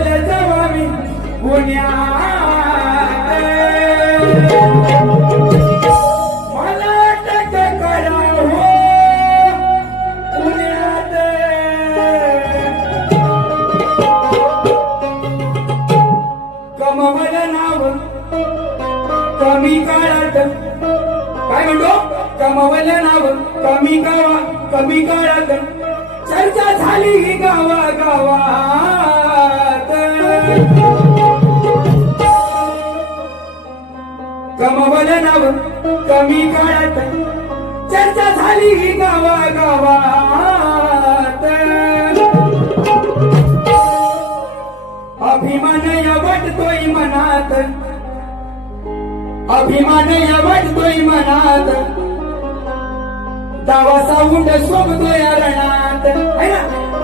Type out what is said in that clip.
बदल जवावी पुण्यात मला अटक करा हो पुण्यात कमवलं नाव कमी काळात काय म्हणतो कमवलं नाव कमी काळात चर्चा झाली ही गावागावात कमवलं नाव कमी काळात चर्चा झाली ही गावागावात अभिमान वाटतोय मनात अभिमान वाटतोय मनात दावा साऊंड शोभतोय रणात है ना